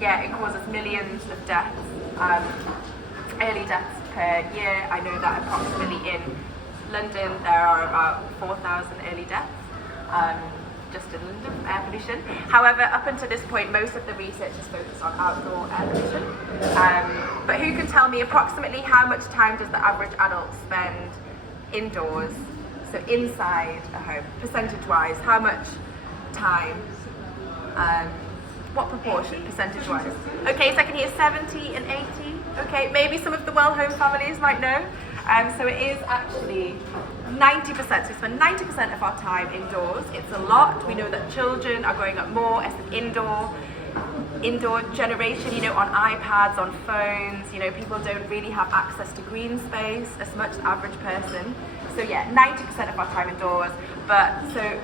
yeah, it causes millions of deaths, early deaths per year. I know that approximately in London there are about 4,000 early deaths just in London from air pollution. However, up until this point, most of the research is focused on outdoor air pollution. But who can tell me approximately how much time does the average adult spend indoors, so inside a home, percentage-wise? How much time? What proportion, percentage-wise? Okay, so I can hear 70 and 80. Okay, maybe some of the WellHome families might know. So it is actually 90%. So we spend 90% of our time indoors. It's a lot. We know that children are growing up more as an indoor generation, you know, on iPads, on phones. You know, people don't really have access to green space as much as the average person. So yeah, 90% of our time indoors. But so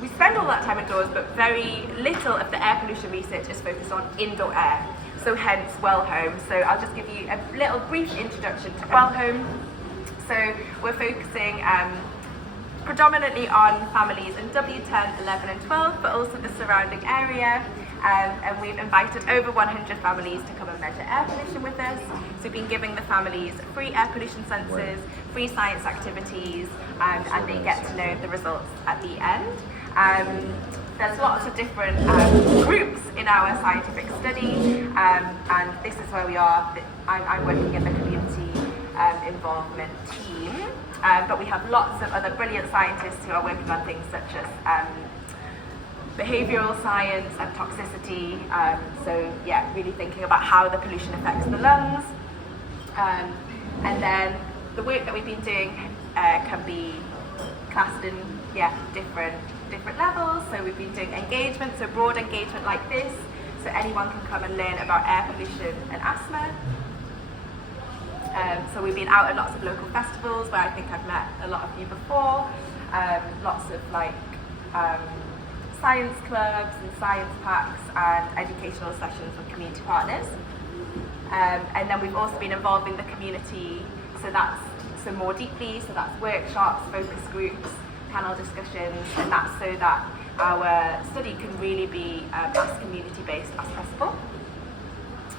we spend all that time indoors, but very little of the air pollution research is focused on indoor air. So hence WellHome. So I'll just give you a little brief introduction to WellHome. So we're focusing predominantly on families in W10, 11 and 12, but also the surrounding area. And we've invited over 100 families to come and measure air pollution with us. So we've been giving the families free air pollution sensors, free science activities, and they get to know the results at the end. There's lots of different groups in our scientific study, and this is where we are. I'm working in the community involvement team, but we have lots of other brilliant scientists who are working on things such as behavioural science and toxicity. So yeah, really thinking about how the pollution affects the lungs. And then the work that we've been doing can be classed in different levels. So we've been doing engagement, so broad engagement like this, so anyone can come and learn about air pollution and asthma. So we've been out at lots of local festivals where I think I've met a lot of you before. Lots of science clubs and science packs and educational sessions with community partners. And then we've also been involving the community, so more deeply, so that's workshops, focus groups, panel discussions, and that's so that our study can really be as community-based as possible.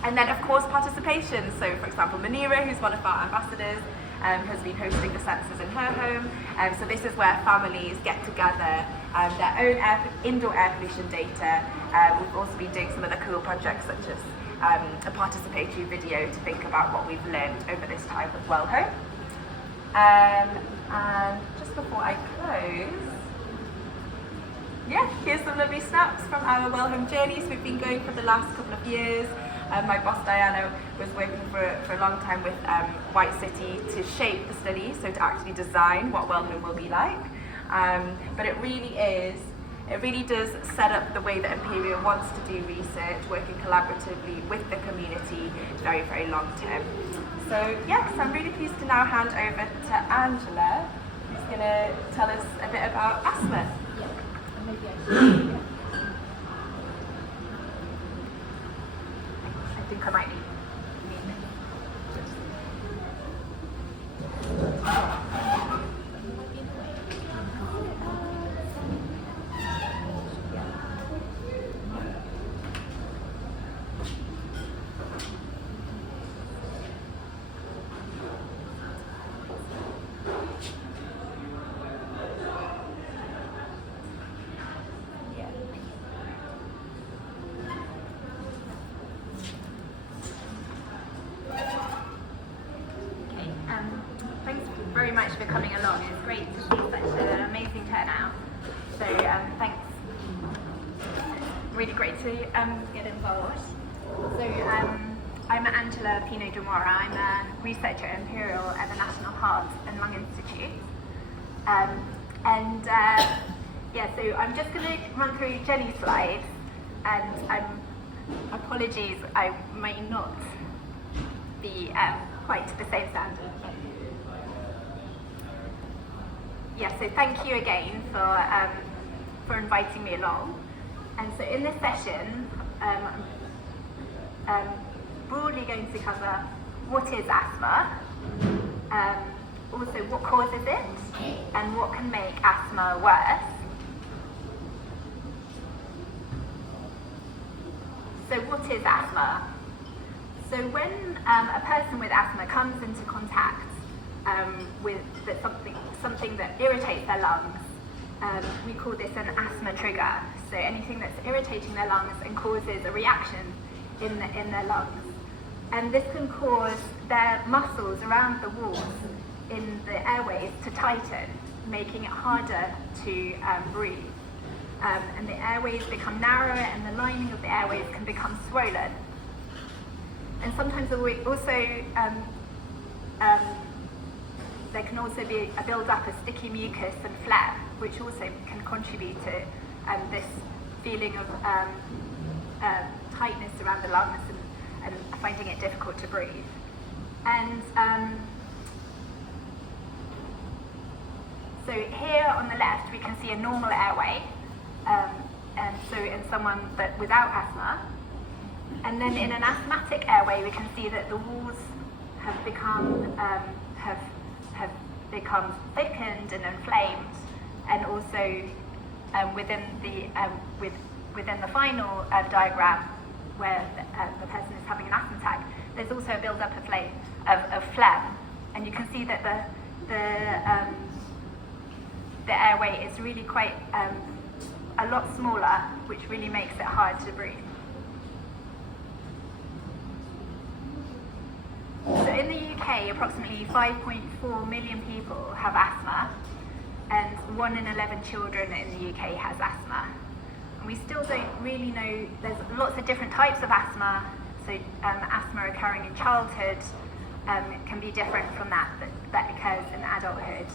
And then of course participation, so for example Manira, who's one of our ambassadors, has been hosting the sensors in her home. So this is where families get to gather their own indoor air pollution data. We've also been doing some of the cool projects such as a participatory video to think about what we've learned over this time with WellHome. And just before I close, yeah, here's some lovely snaps from our WellHome journeys we've been going for the last couple of years. My boss Diana was working for a long time with White City to shape the study, so to actually design what WellHome will be like. But it really does set up the way that Imperial wants to do research, working collaboratively with the community very, very long term. So yes, I'm really pleased to now hand over to Angela, who's going to tell us a bit about asthma. Yeah. Maybe I think I might need very much for coming along. It's great to see such an amazing turnout. So thanks. Really great to get involved. So I'm Angela Pino Demora. I'm a researcher at Imperial at the National Heart and Lung Institute. So I'm just going to run through Jenny's slides, and apologies, I may not be quite to the same standard. So thank you again for inviting me along. And so in this session, I'm broadly going to cover what is asthma, also what causes it, and what can make asthma worse. So what is asthma? So when a person with asthma comes into contact with something that irritates their lungs, we call this an asthma trigger. So anything that's irritating their lungs and causes a reaction in their lungs. And this can cause their muscles around the walls in the airways to tighten, making it harder to breathe. And the airways become narrower and the lining of the airways can become swollen. And sometimes there can also be a build-up of sticky mucus and phlegm, which also can contribute to this feeling of tightness around the lungs and finding it difficult to breathe. And so here on the left we can see a normal airway, and so in someone without asthma. And then in an asthmatic airway we can see that the walls have become thickened and inflamed, and also within the final diagram where the person is having an asthma attack, there's also a build-up of phlegm, and you can see that the airway is really quite a lot smaller, which really makes it hard to breathe. So in the UK, approximately 5.4 million people have asthma, and 1 in 11 children in the UK has asthma. And we still don't really know, there's lots of different types of asthma, so asthma occurring in childhood can be different from that occurs in adulthood.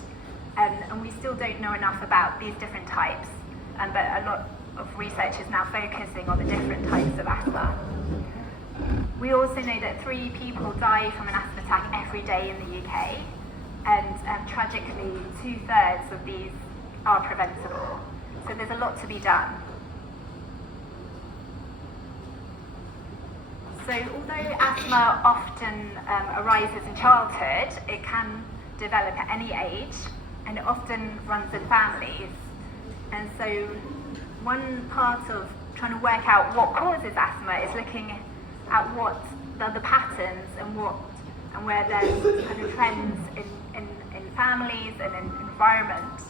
And we still don't know enough about these different types, but a lot of research is now focusing on the different types of asthma. We also know that 3 people die from an asthma attack every day in the UK, and tragically 2/3 of these are preventable. So there's a lot to be done. So although asthma often arises in childhood, it can develop at any age, and it often runs in families. And so one part of trying to work out what causes asthma is looking at what the patterns and where there's kind of trends in families and in environments.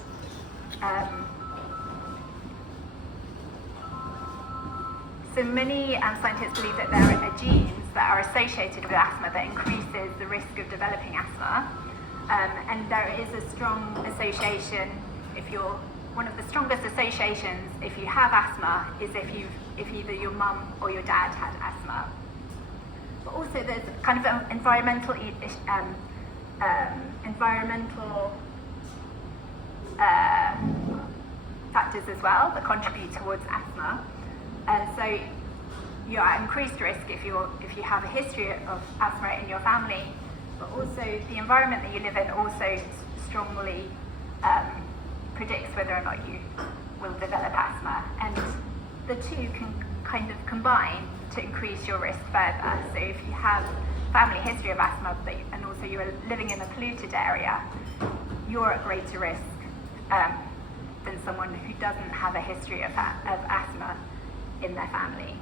So many scientists believe that there are genes that are associated with asthma that increases the risk of developing asthma. And there is a strong association, one of the strongest associations if you have asthma is if either your mum or your dad had asthma. But also there's kind of environmental factors as well that contribute towards asthma. And so you're at increased risk if you have a history of asthma in your family, but also the environment that you live in also strongly predicts whether or not you will develop asthma. And the two can kind of combine to increase your risk further. So if you have family history of asthma and also you're living in a polluted area, you're at greater risk than someone who doesn't have a history of asthma in their family.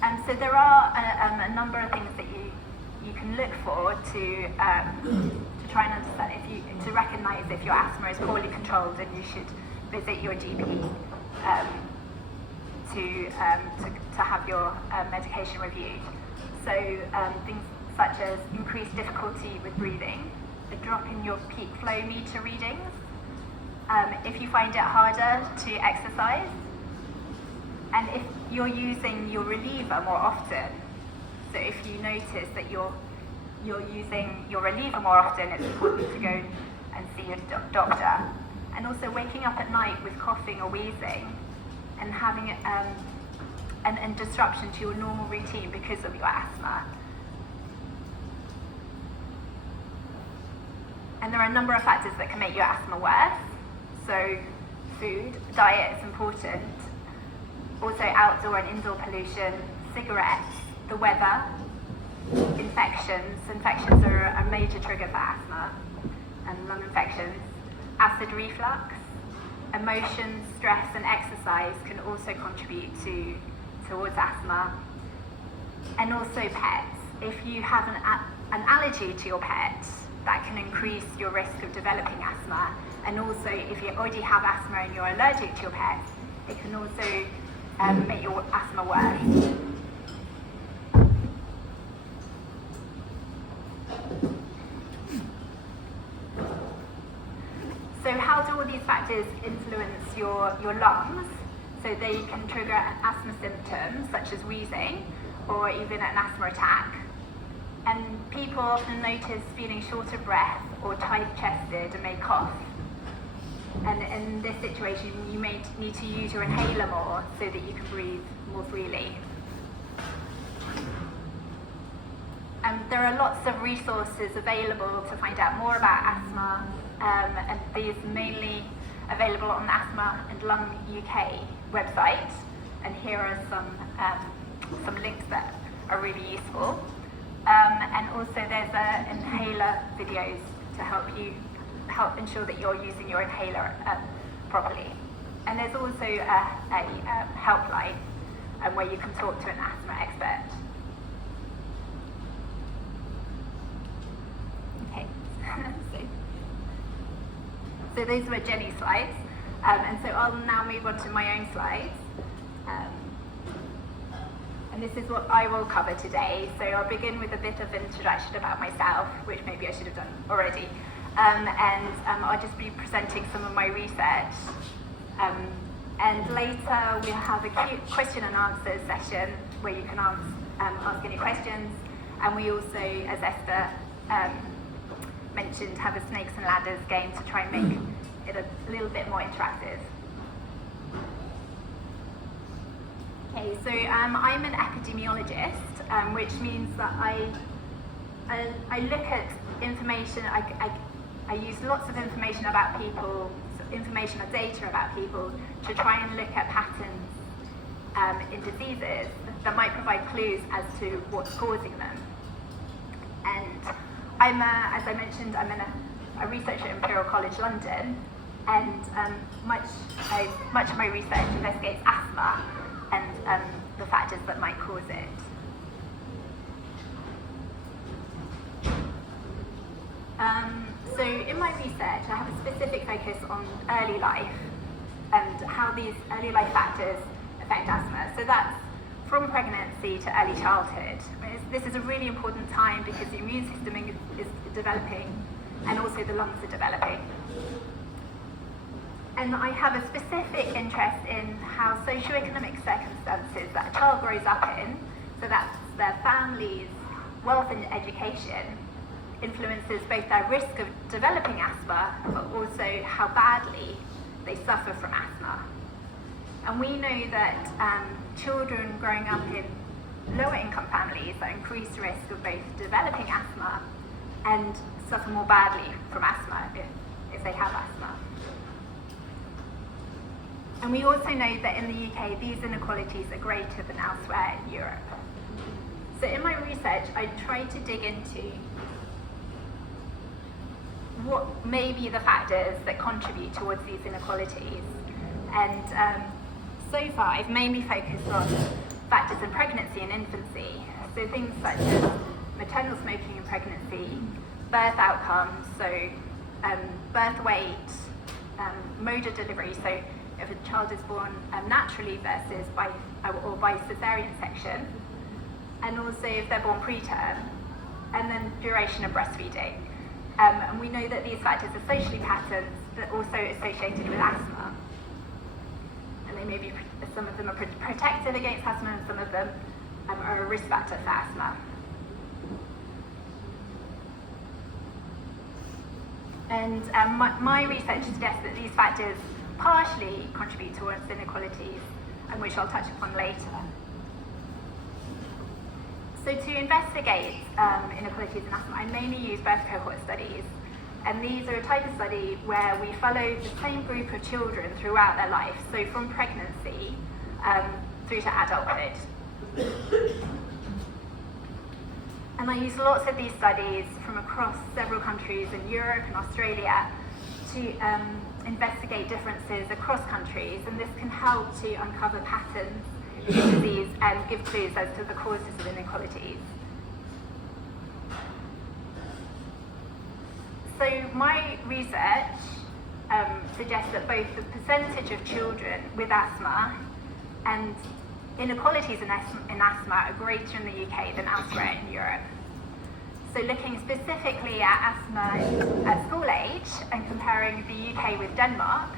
And so there are a number of things that you can look for to try and understand to recognise if your asthma is poorly controlled, and you should visit your GP to have your medication reviewed. So things such as increased difficulty with breathing, a drop in your peak flow meter readings, if you find it harder to exercise, and if you're using your reliever more often. So if you notice that you're using your reliever more often, it's important to go and see your doctor. And also waking up at night with coughing or wheezing, and having and disruption to your normal routine because of your asthma. And there are a number of factors that can make your asthma worse. So food, diet is important. Also outdoor and indoor pollution, cigarettes, the weather, infections. Infections are a major trigger for asthma, and lung infections, acid reflux, emotion, stress, and exercise can also contribute towards asthma. And also pets. If you have an allergy to your pet, that can increase your risk of developing asthma. And also, if you already have asthma and you're allergic to your pet, it can also make your asthma worse. So how do all these factors influence your lungs? So they can trigger asthma symptoms such as wheezing or even an asthma attack. And people often notice feeling short of breath or tight-chested and may cough. And in this situation, you may need to use your inhaler more so that you can breathe more freely. There are lots of resources available to find out more about asthma, and these are mainly available on the Asthma and Lung UK website. And here are some links that are really useful. And also there's inhaler videos to help ensure that you're using your inhaler properly. And there's also a helpline where you can talk to an asthma expert. Okay, so those were Jenny's slides, and so I'll now move on to my own slides. And this is what I will cover today. So I'll begin with a bit of introduction about myself, which maybe I should have done already. And I'll just be presenting some of my research. And later we'll have a question and answer session where you can ask any questions. And we also, as Esther mentioned, have a snakes and ladders game to try and make it a little bit more interactive. Okay, so I'm an epidemiologist, which means that I look at information, I use lots of information about people, information or data about people to try and look at patterns in diseases that might provide clues as to what's causing them. And as I mentioned, I'm a researcher at Imperial College London, and much of my research investigates asthma and the factors that might cause it. So in my research, I have a specific focus on early life and how these early life factors affect asthma. So that's from pregnancy to early childhood. This is a really important time because the immune system is developing and also the lungs are developing. And I have a specific interest in how socioeconomic circumstances that a child grows up in, so that's their family's wealth and education, influences both their risk of developing asthma, but also how badly they suffer from asthma. And we know that children growing up in lower income families are increased risk of both developing asthma and suffer more badly from asthma if they have asthma. And we also know that in the UK, these inequalities are greater than elsewhere in Europe. So in my research, I tried to dig into what may be the factors that contribute towards these inequalities. And so far, I've mainly focused on factors in pregnancy and infancy. So things such as maternal smoking in pregnancy, birth outcomes, so birth weight, mode of delivery, so if a child is born naturally versus by cesarean section, and also if they're born preterm, and then duration of breastfeeding. And we know that these factors are socially patterns, but also associated with asthma. And they may be, some of them are protective against asthma, and some of them are a risk factor for asthma. And my research suggests that these factors partially contribute towards inequalities, and which I'll touch upon later. So to investigate inequalities in asthma, I mainly use birth cohort studies, and these are a type of study where we follow the same group of children throughout their life, so from pregnancy through to adulthood. And I use lots of these studies from across several countries in Europe and Australia to investigate differences across countries, and this can help to uncover patterns in disease and give clues as to the causes of inequalities. So my research suggests that both the percentage of children with asthma and inequalities in asthma are greater in the UK than elsewhere in Europe. So looking specifically at asthma at school age and comparing the UK with Denmark,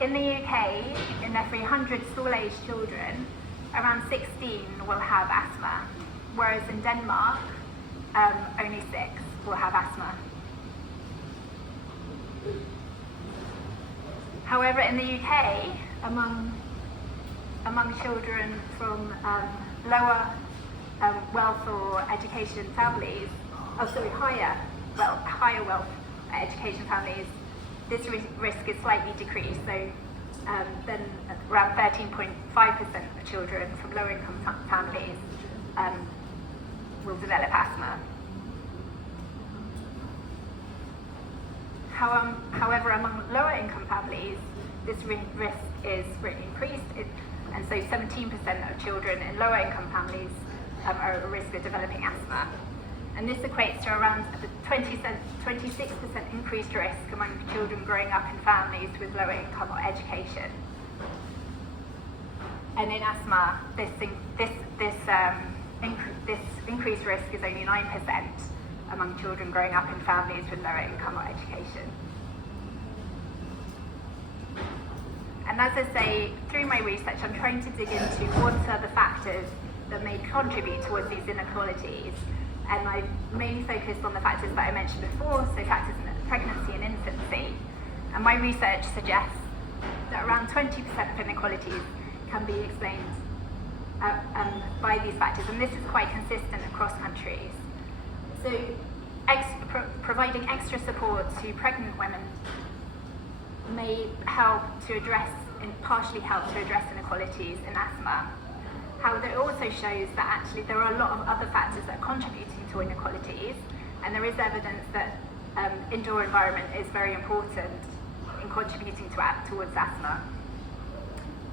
in the UK, in every 100 school-age children, around 16 will have asthma, whereas in Denmark, only 6 will have asthma. However, in the UK, among children from lower wealth or education families, higher wealth education families, this risk is slightly decreased. So then around 13.5% of children from lower income families will develop asthma. However, among lower income families, this risk is greatly increased, and so 17% of children in lower income families are at risk of developing asthma. And this equates to around a 26% increased risk among children growing up in families with lower income or education. And in asthma, this increased risk is only 9% among children growing up in families with lower income or education. And as I say, through my research, I'm trying to dig into what are the factors that may contribute towards these inequalities. And I've mainly focused on the factors that I mentioned before, so factors in pregnancy and infancy. And my research suggests that around 20% of inequalities can be explained by these factors, and this is quite consistent across countries. So providing extra support to pregnant women may partially help to address inequalities in asthma. However, it also shows that actually there are a lot of other factors that are contributing to inequalities, and there is evidence that indoor environment is very important in contributing towards asthma.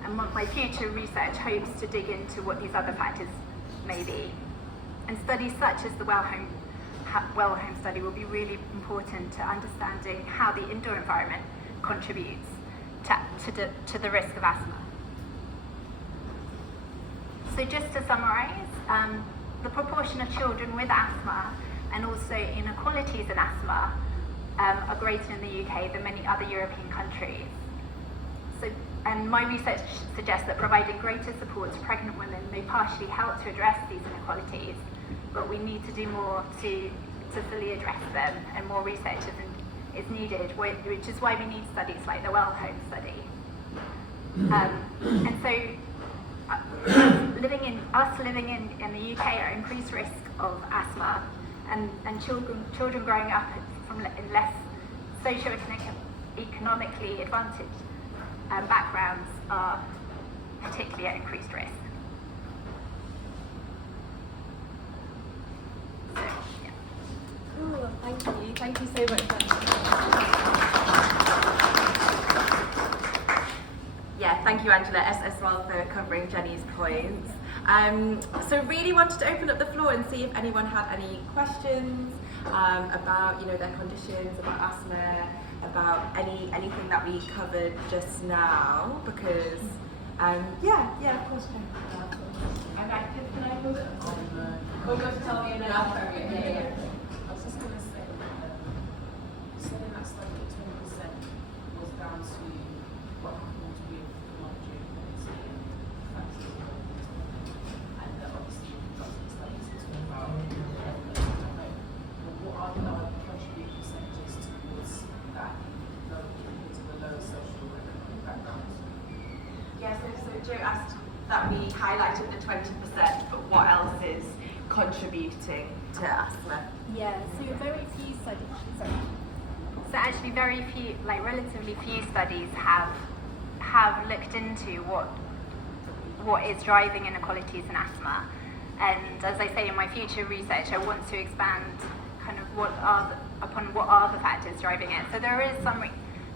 And my future research hopes to dig into what these other factors may be. And studies such as the WellHome study will be really important to understanding how the indoor environment contributes to the risk of asthma. So just to summarise, the proportion of children with asthma and also inequalities in asthma are greater in the UK than many other European countries. And my research suggests that providing greater support to pregnant women may partially help to address these inequalities, but we need to do more to fully address them, and more research is needed, which is why we need studies like the WellHome study. And so living in the UK are increased risk of asthma, and children growing up in less socio-economically advantaged backgrounds are particularly at increased risk. So, yeah. Cool, thank you so much. Yeah, thank you, Angela, as well for covering Jenny's points. So really wanted to open up the floor and see if anyone had any questions about their conditions, about asthma, about anything that we covered just now, because yeah, of course. Can I move it? Or go to tell me enough? Yeah. I was just going to say, saying that study 20% was down to what happened with technology and policy and factors and that obviously lots of studies to talk about. But what are the other contributing percentages towards that into the low social and economic backgrounds? Yeah, so Joe asked that we highlighted the 20%, but what else is contributing to asthma? Yeah, so very few studies. So actually, relatively few studies have looked into what is driving inequalities in asthma. And as I say in my future research, I want to expand kind of what are the factors driving it. So there is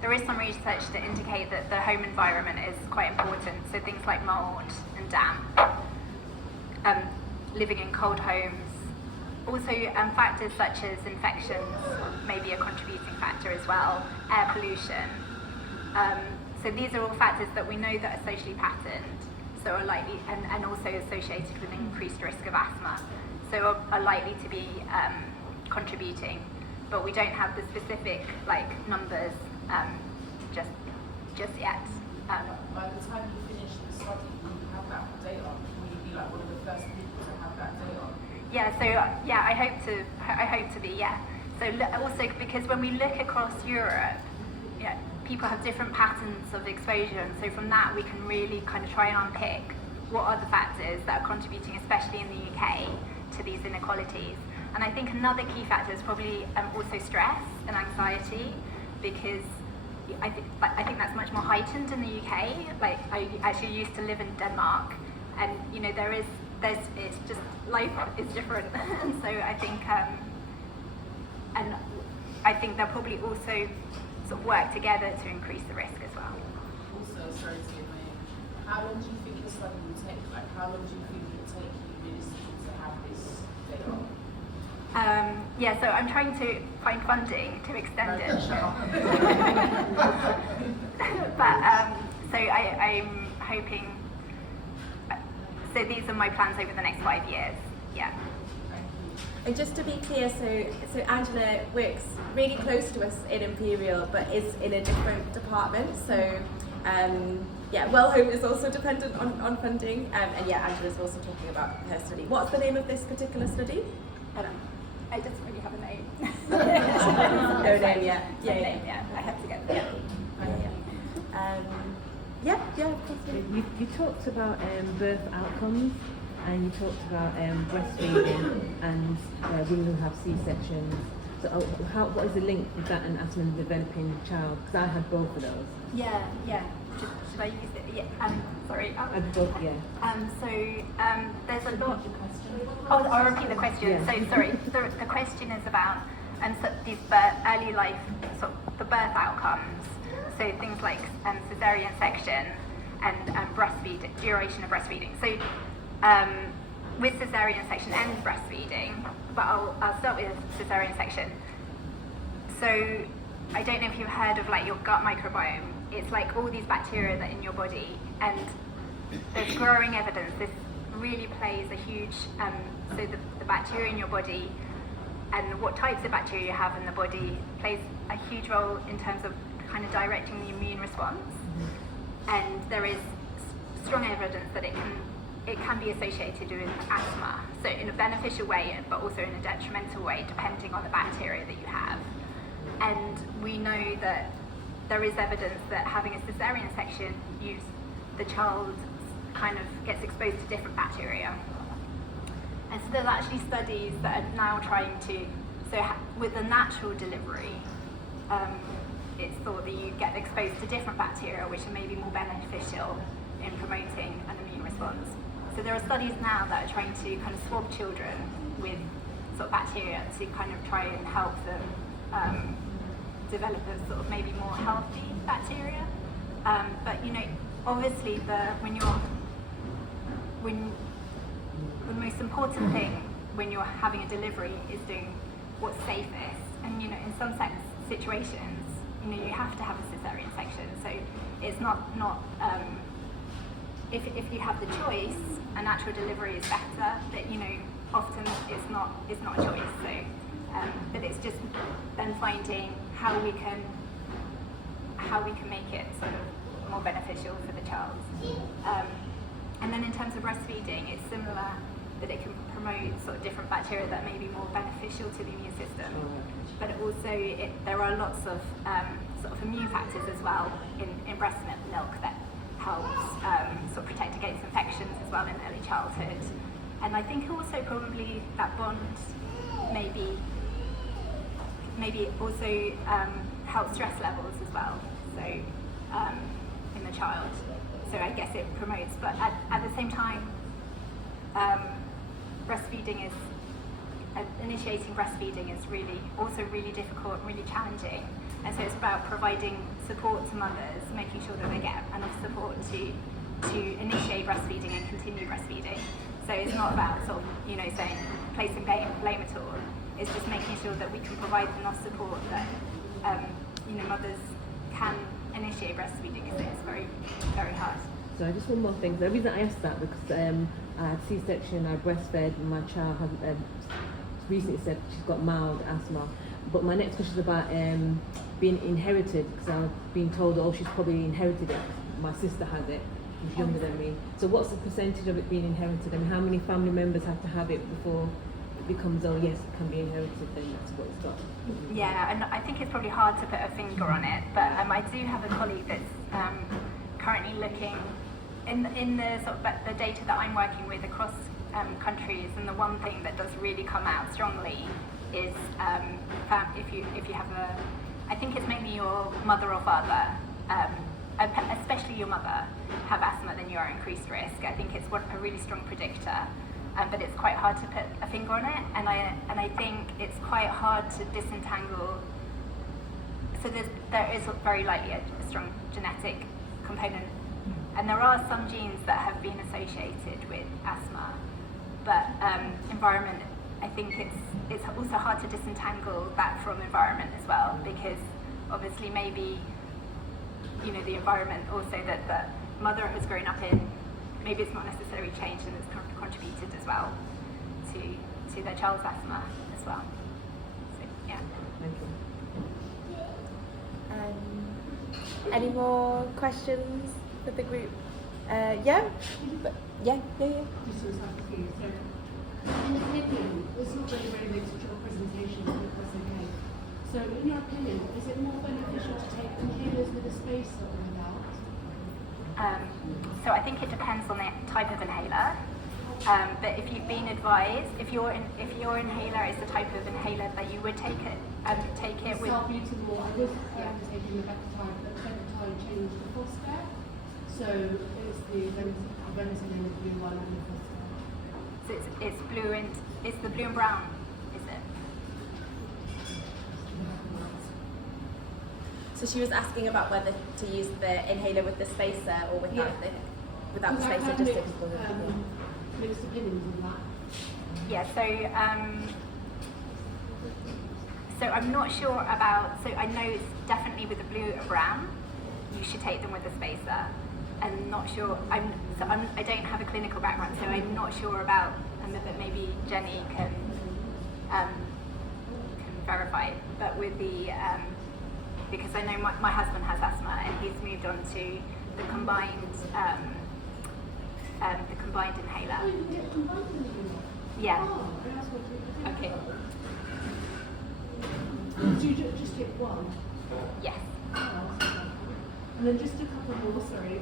there is some research to indicate that the home environment is quite important. So things like mold and damp, living in cold homes. Also, factors such as infections may be a contributing factor as well, air pollution. So these are all factors that we know that are socially patterned, so are likely, and also associated with an increased risk of asthma, so are likely to be contributing. But we don't have the specific numbers just yet. By the time you finish the study, will you have that data? Will you be like one of the first people to have that data? Yeah, so I hope to be, yeah. So also because when we look across Europe, people have different patterns of exposure, and so from that we can really kind of try and unpick what are the factors that are contributing, especially in the UK, to these inequalities. And I think another key factor is probably also stress and anxiety, because I think that's much more heightened in the UK. Like, I actually used to live in Denmark, and it's just, life is different. And so I think they'll probably also sort of work together to increase the risk as well. Also, sorry to get my how long do you think the study will take? Like, how long do you think it will take you realistically to have this data? So I'm trying to find funding to extend it. But so I'm hoping. So these are my plans over the next 5 years. Yeah. And just to be clear, so Angela works really close to us in Imperial, but is in a different department. So WellHome is also dependent on funding, and Angela's also talking about her study. What's the name of this particular study? I just really have a name. No name yet. Yeah. I have to get it. Of course. You talked about birth outcomes, and you talked about breastfeeding and women who have C-sections. So what is the link with that and asthma in the developing child? Because I had both of those. Yeah. Should I use it? Yeah. Sorry. I had both, yeah. There's a lot. Oh, I'll repeat the question. Yeah. So sorry. The question is about so these early life, sort of the birth outcomes. So things like cesarean section and breastfeeding, duration of breastfeeding. So with cesarean section and breastfeeding, but I'll start with cesarean section. So I don't know if you've heard of your gut microbiome. It's like all these bacteria that are in your body, and there's growing evidence this really plays a huge, so the bacteria in your body and what types of bacteria you have in the body plays a huge role in terms of kind of directing the immune response. And there is strong evidence that it can be associated with asthma, so in a beneficial way, but also in a detrimental way, depending on the bacteria that you have. And we know that there is evidence that having a cesarean section, the child kind of gets exposed to different bacteria. And so there's actually studies that are now trying to, with the natural delivery, it's thought that you get exposed to different bacteria which are maybe more beneficial in promoting an immune response. So there are studies now that are trying to kind of swab children with sort of bacteria to kind of try and help them develop a sort of maybe more healthy bacteria. But obviously the most important thing when you're having a delivery is doing what's safest. And in some situations, you have to have a cesarean section. So it's not if you have the choice, a natural delivery is better. But often it's not a choice. So but it's just then finding how we can make it sort of more beneficial for the child. And then in terms of breastfeeding, it's similar, that it can promote sort of different bacteria that may be more beneficial to the immune system. But also there are lots of sort of immune factors as well in breast milk that helps sort of protect against infections as well in early childhood. And I think also probably that bond maybe also helps stress levels as well. So in the child. So I guess it promotes, but at the same time, initiating breastfeeding is really difficult, really challenging, And so it's about providing support to mothers, making sure that they get enough support to initiate breastfeeding and continue breastfeeding. So it's not about sort of, saying placing blame at all. It's just making sure that we can provide enough support that mothers can initiate breastfeeding, because it's very, very hard. So just one more thing. The reason I asked that because I had C-section, I breastfed, and my child had recently said she's got mild asthma. But my next question is about being inherited, because I've been told, oh, she's probably inherited it. My sister has it. She's younger than me. So what's the percentage of it being inherited? I mean, how many family members have to have it before it becomes, oh yes, it can be inherited, then that's what it's got? Yeah, and I think it's probably hard to put a finger on it, but I do have a colleague that's currently looking in the sort of the data that I'm working with across countries, and the one thing that does really come out strongly is if you have I think it's mainly your mother or father, especially your mother, have asthma, then you're at increased risk. I think it's a really strong predictor, but it's quite hard to put a finger on it, and I think it's quite hard to disentangle. So there is very likely a strong genetic component, and there are some genes that have been associated with asthma, but environment, I think it's also hard to disentangle that from environment as well, because obviously maybe the environment also that the mother has grown up in, maybe it's not necessarily changed, and it's contributed as well to their child's asthma as well. So yeah. Thank you. Any more questions for the group? Yeah? Yeah. This was like a few. So, in opinion, it's not really related to your presentation, but that's okay. So, in your opinion, is it more beneficial to take inhalers with a spacer or without? So I think it depends on the type of inhaler. But if you've been advised, if your inhaler is the type of inhaler that you would take it with. Salbutamol, I was taking the Bectide, but Bectide changed the Foster. So it's the Ventolin, the blue one, and the Foster. So it's the blue and brown, is it? So she was asking about whether to use the inhaler with the spacer or without the spacer, just to mixed opinions on that. Yeah, so I'm not sure about, so I know it's definitely with the blue and brown, you should take them with a spacer. I'm not sure, I don't have a clinical background, so I'm not sure about, but maybe Jenny can verify it. But with the, because I know my husband has asthma, and he's moved on to the combined inhaler. Oh, you can get combined inhaler? Yeah. Oh, that's what you Okay. So you just get one? Yes. And then just a couple more, sorry.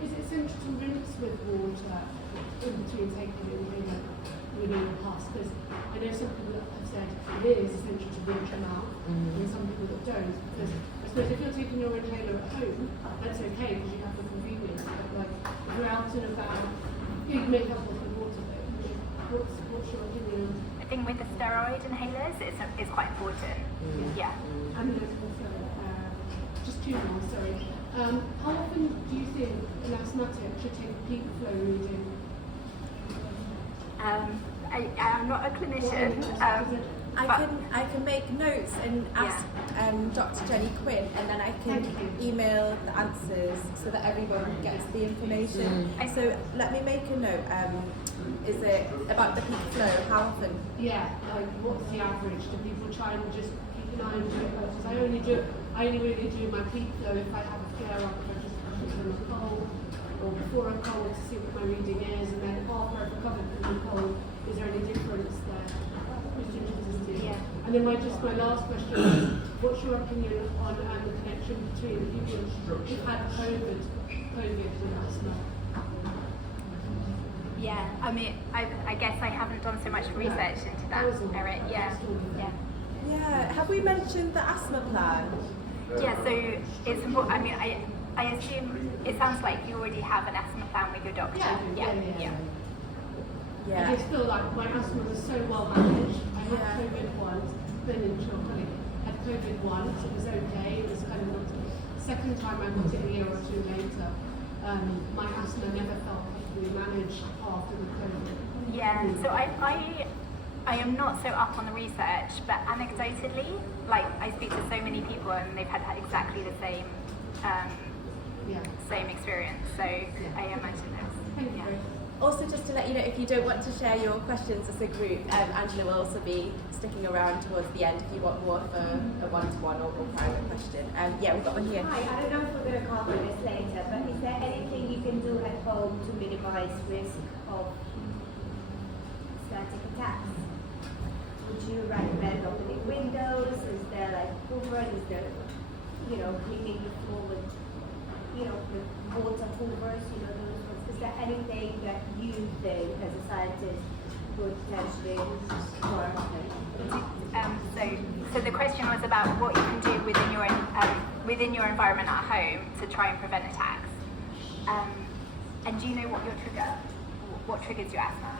Is it essential to rinse with water in between taking the inhaler within the past? Because I know some people that have said it is essential to rinse your mouth, and some people that don't. Because I suppose if you're taking your inhaler at home, that's okay because you have the convenience. But like if you're out and about, you can make up with the water. But what's your opinion? I think with the steroid inhalers, it's quite important. Yeah. And there's also just two more, sorry. How often do you think an asthmatic should take a peak flow reading? I'm not a clinician. I can make notes and ask Dr. Jenny Quinn, and then I can email the answers so that everyone gets the information. So let me make a note. Is it about the peak flow? How often? Yeah, like what's the average? Do people try and just keep an eye on it? Because I only really do my peak flow if I have a flare up, if I just from a cold, or before a cold to see what my reading is, and then after I've recovered from the cold, is there any difference there? Yeah. And then my last question is, what's your opinion on the connection between people who've had COVID with asthma? Yeah, I mean, I guess I haven't done so much research into that, Eric. Yeah. Yeah. Have we mentioned the asthma plan? Yeah, so it's important. I mean, I assume it sounds like you already have an asthma plan with your doctor. Yeah. Yeah. I just feel like my asthma was so well managed. I had COVID once, then in chocolate, had COVID once, it was okay. It was kind of the second time I got it a year or two later. My asthma never felt properly managed after the COVID. Yeah, so I am not so up on the research, but anecdotally, like I speak to so many people and they've had exactly the same same experience. So I imagine that's Thank you. Also, just to let you know, if you don't want to share your questions as a group, Angela will also be sticking around towards the end if you want more for a one-to-one or private question. Yeah, we've got one here. Hi, I don't know if we're going to cover this later, but is there anything you can do at home to minimize risk of static attacks? Would you recommend opening windows? Is there like Hoover? Is there, cleaning the floor with, with water hoovers, those ones? Is there anything that you think as a scientist would potentially work? So the question was about what you can do within your environment at home to try and prevent attacks. And do you know what triggers your asthma?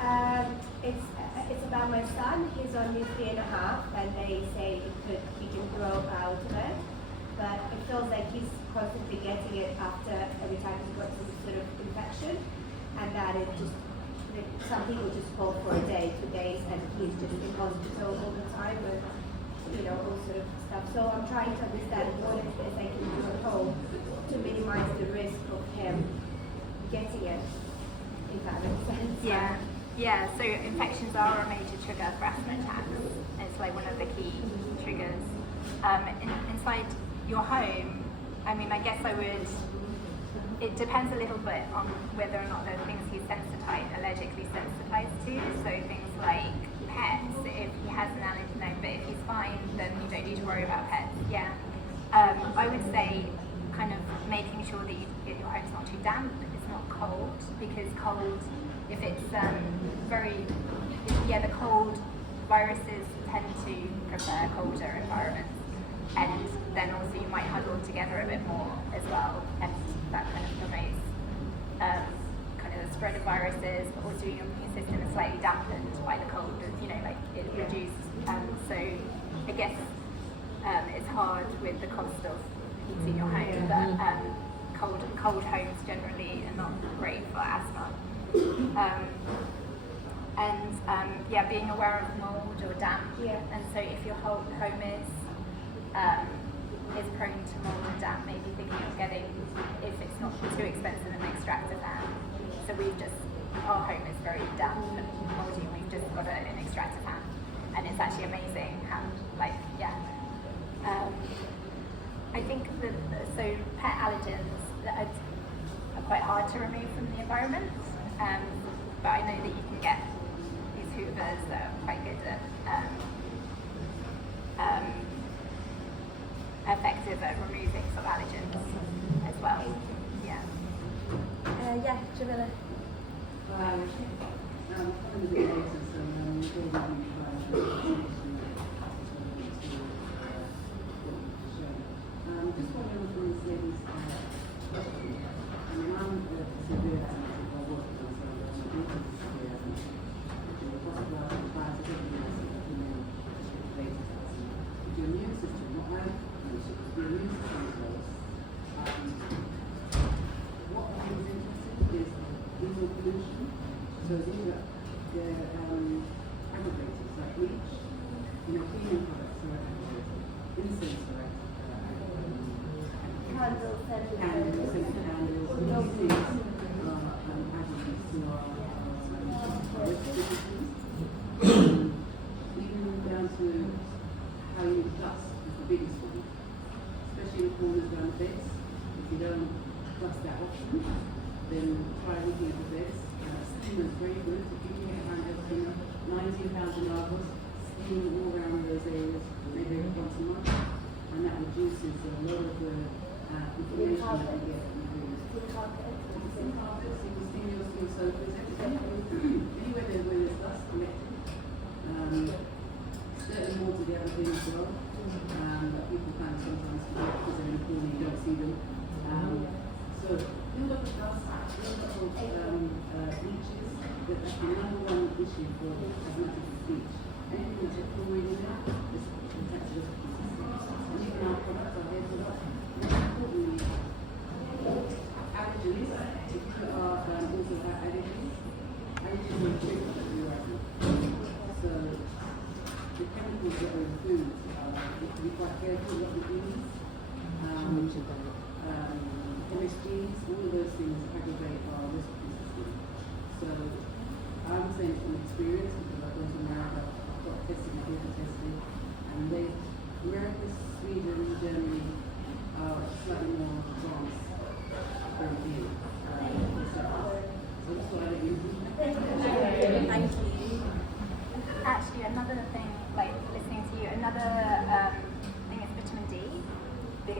It's about my son. He's only 3.5, and they say he can grow out of it. But it feels like he's constantly getting it after every time he's got some sort of infection, and that it just, some people just call for a day, 2 days, and he's just in hospital all the time with, all sort of stuff. So I'm trying to understand what it is I can do at home to minimize the risk of him getting it, if that makes sense. Yeah, so infections are a major trigger for asthma attacks. It's like one of the key triggers. Inside your home, I guess it depends a little bit on whether or not there are things he's allergically sensitized to. So things like pets, if he has an allergy, no, but if he's fine, then you don't need to worry about pets. Yeah. I would say kind of making sure that your home's not too damp, it's not cold, because cold, if it's the cold viruses tend to prefer colder environments. And then also you might huddle together a bit more as well, and that kind of promotes kind of the spread of viruses, but also your immune system is slightly dampened by the cold, it reduced. So I guess it's hard with the cost of heating your home, but cold homes generally are not great for asthma. Being aware of mold or damp, and so if your whole home is prone to mold and damp, maybe thinking of getting, if it's not too expensive, an extractor fan. So our home is very damp and moldy, and we've just got an extractor fan, and it's actually amazing how, I think pet allergens are quite hard to remove from the environment, but I know that you can get these hoovers that are quite good at effective at removing some allergens as well. Yeah. Jamila. Just following up on this lady's question. I'm severe asthmatic. I work with myself. I'm severe asthmatic. Hospital advice, I don't know related to asthma. If your immune system, not my condition, if your immune system is low, what I was interested is indoor pollution. So these are the aggregators like bleach, cleaning products are aggregated, incense are aggregated. Candles, Candles, even down to how you dust is the biggest one, especially in corners around the beds. If you don't dust that often, then try looking at the beds. Steam is very good. If you can get around everything, 19,000 hours, steam all around those areas, maybe once a month, and that reduces a lot of the information that we get from the food. Steam carpets, you can steam your sofas, everything. Anywhere where there's dust collected. Certain mold the other thing as well. That people kind of sometimes forget because they're in the corner, you don't see them. So do look at dust, do look at bleaches. That's the number one issue for asthmatic is bleach. anything that's fluoride in there, it's protected as and even our products, our hair products, most importantly, allergens, if you are also have allergies will trigger fluoride. So the chemicals that are in food, you have to be quite careful what you use. MSGs, all of those things aggravate our respiratory system. So I'm saying from experience, because I've gone to America, I've got testing, I did the testing, and America, Sweden, Germany are slightly more advanced than here. So that's why I let you. Thank you. Actually, another thing, like listening to you, another thing is vitamin D,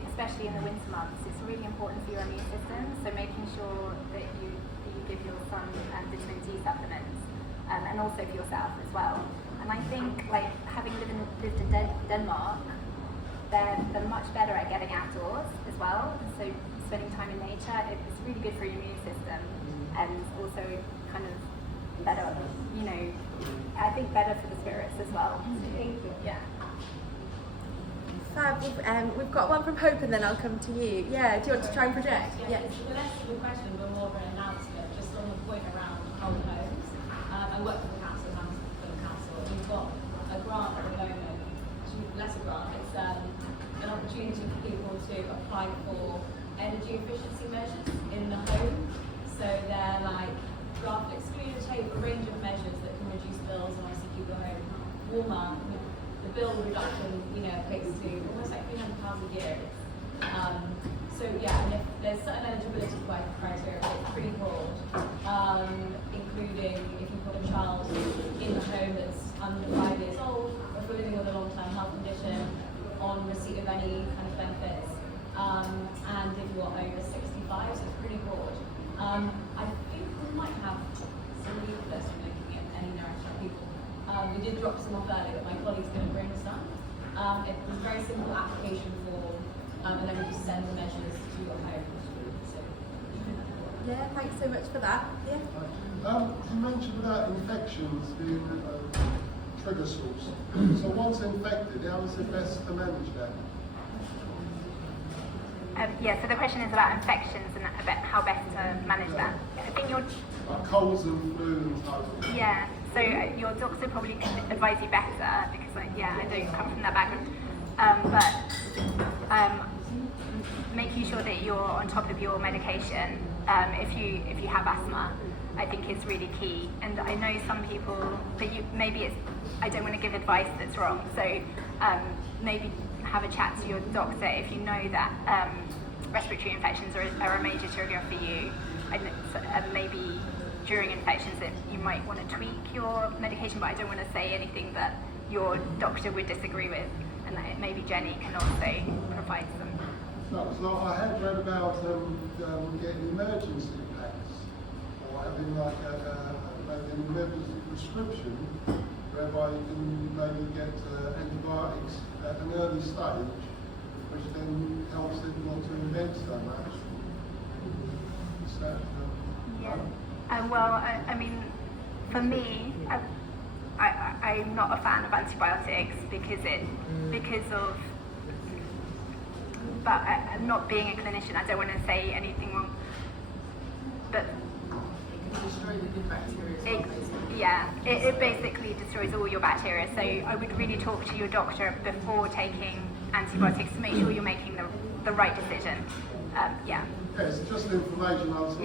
especially in the winter months. It's really important for your immune system, so making sure that you give your son vitamin D supplements, and also for yourself as well. And I think, like, having lived in Denmark, they're much better at getting outdoors as well, so spending time in nature, it's really good for your immune system, and also kind of better, you know, I think better for the spirits as well. Thank you. Yeah. Fab, we've got one from Hope and then I'll come to you. Yeah, do you want to try and project? Yes, it's less of a question but more of an announcement, just on the point around whole homes. I work for the council, and we've got a grant at the moment, actually less a grant, it's an opportunity for people to apply for energy efficiency measures in the home. So they're like draft excluder tape, a range of measures that can reduce bills and obviously keep the home warmer. The bill reduction, you know, equates to almost like £300 a year. So yeah, and if there's certain eligibility criteria, it's pretty broad, including if you've got a child in the home that's under 5 years old, or if you're living with a long-term health condition, on receipt of any kind of benefits, and if you're over 65, so it's pretty broad. I think we might have some leaflets for looking at any national people. We did drop some off earlier that my colleague's going to bring some. It was a very simple application form, and then we just send the measures to your home. So. Yeah, thanks so much for that. Yeah. You mentioned about infections being a trigger source. So once infected, how is it best to manage that? Yeah, so the question is about infections and about how best to manage that. I think you're... Like colds and flu and type of. Yeah, so your doctor probably can advise you better because, like, yeah, I don't come from that background. But making sure that you're on top of your medication if you have asthma, I think is really key. And I know some people that I don't want to give advice that's wrong. So maybe have a chat to your doctor if you know that respiratory infections are a major trigger for you. And maybe during infections that you might want to tweak your medication, but I don't want to say anything that your doctor would disagree with, and that maybe Jenny can also provide some. So I had read about getting emergency packs, or having like an emergency prescription, whereby you can maybe get antibiotics at an early stage, which then helps it not to invent so much. Is that, yeah. Well, I mean, for me, I'm not a fan of antibiotics because of. But not being a clinician, I don't want to say anything wrong. But It can destroy the good bacteria. it basically destroys all your bacteria. So I would really talk to your doctor before taking antibiotics to make sure you're making the right decision. Yeah. Yes, just information. I was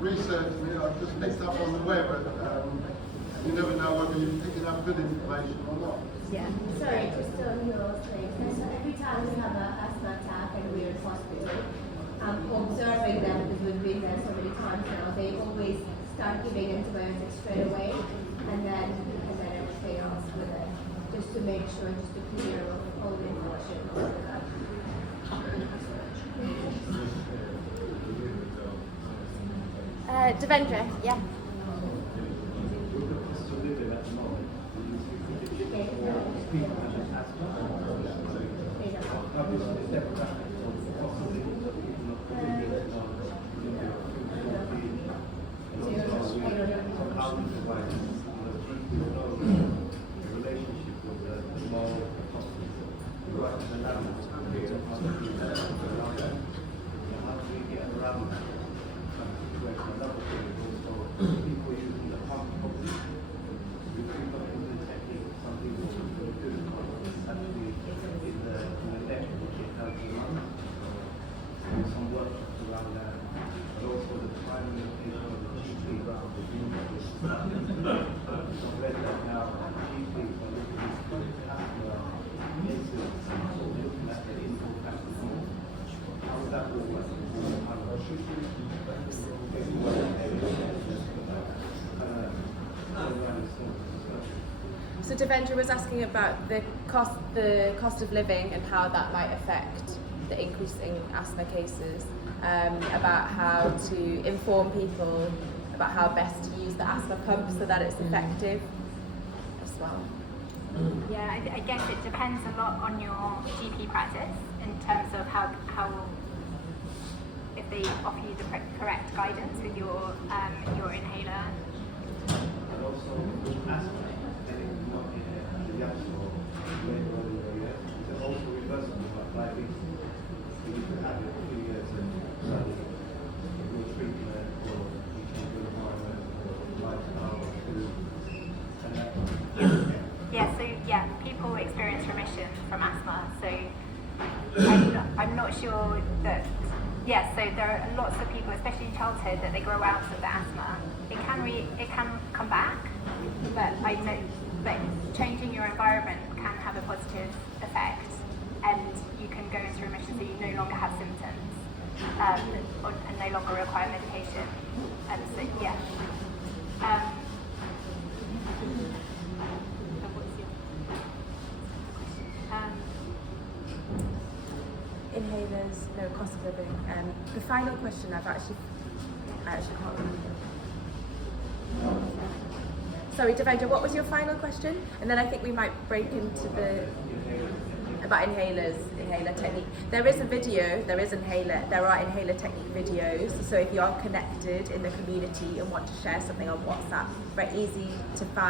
researching it. I've just picked up on the web, and you never know whether you're picking up good information or not. Yeah. Sorry, just on your thing. So every time we have an asthma attack and we're in hospital, observing them because we've been there so many times now, they always start giving antibiotics straight away, and then everything else with it, just to make sure, just to clear all the infection. Devendra, yeah. Relationship So Devendra was asking about the cost of living and how that might affect the increase in asthma cases, about how to inform people about how best to use the asthma pump so that it's effective as well. Yeah, I guess it depends a lot on your GP practice in terms of how if they offer you the correct guidance with your inhaler. And also asthma, and not in the actual label area, is also reversible by diabetes. You need to have it 2 years and suddenly your treatment or you can do environment or lifestyle or food. And that People experience remission from asthma, so I'm not sure that. Yes, so there are lots of people, especially in childhood, that they grow out of the asthma. It can come back, but I know that changing your environment can have a positive effect, and you can go into remission so you no longer have symptoms and no longer require medication. And so yeah. Inhalers, no cost of living. The final question I actually can't remember. Sorry, Devendra, what was your final question? And then I think we might break into about inhaler technique. There is are inhaler technique videos, so if you are connected in the community and want to share something on WhatsApp, very easy to find.